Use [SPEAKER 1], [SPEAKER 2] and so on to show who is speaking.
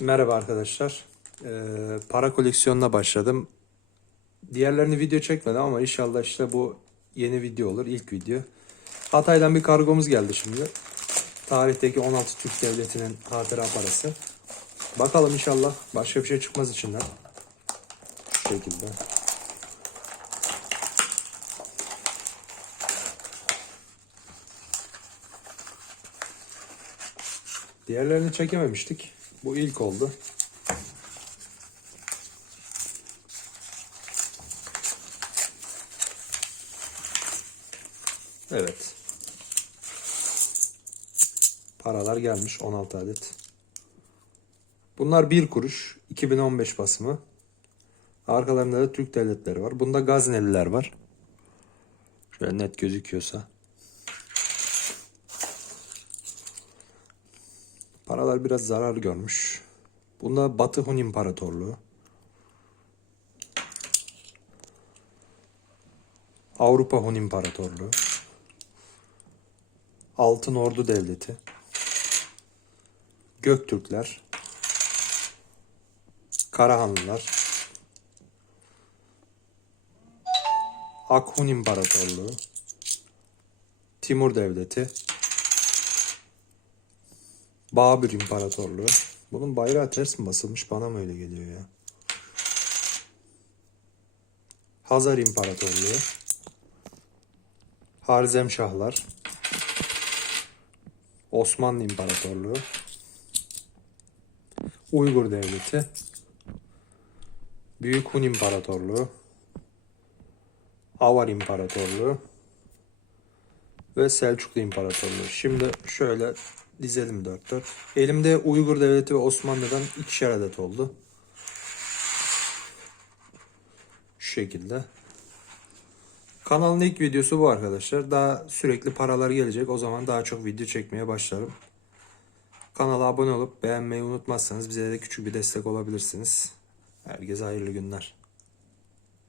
[SPEAKER 1] Merhaba arkadaşlar. Ee, para koleksiyonuna başladım. Diğerlerini video çekmedim ama inşallah işte bu yeni video olur. ilk video. Hatay'dan bir kargomuz geldi şimdi. Tarihteki 16 Türk Devleti'nin hatıra parası. Bakalım inşallah başka bir şey çıkmaz içinden. Şu şekilde. Diğerlerini çekememiştik. Bu ilk oldu. Evet. Paralar gelmiş 16 adet. Bunlar 1 kuruş 2015 basımı. Arkalarında da Türk devletleri var. Bunda Gazneliler var. Şöyle net gözüküyorsa. Paralar biraz zarar görmüş. Bunda Batı Hun İmparatorluğu. Avrupa Hun İmparatorluğu. Altın Ordu Devleti. Göktürkler. Karahanlılar. Akhun İmparatorluğu. Timur Devleti. Babür İmparatorluğu. Bunun bayrağı ters mi basılmış bana mı öyle geliyor ya? Hazar İmparatorluğu. Harzemşahlar. Osmanlı İmparatorluğu. Uygur Devleti. Büyük Hun İmparatorluğu. Avar İmparatorluğu. Ve Selçuklu İmparatorluğu. Şimdi şöyle dizelim dört dört. Elimde Uygur Devleti ve Osmanlı'dan ikişer adet oldu. Şu şekilde. Kanalın ilk videosu bu arkadaşlar. Daha sürekli paralar gelecek. O zaman daha çok video çekmeye başlarım. Kanala abone olup beğenmeyi unutmazsanız bize de küçük bir destek olabilirsiniz. Herkese hayırlı günler.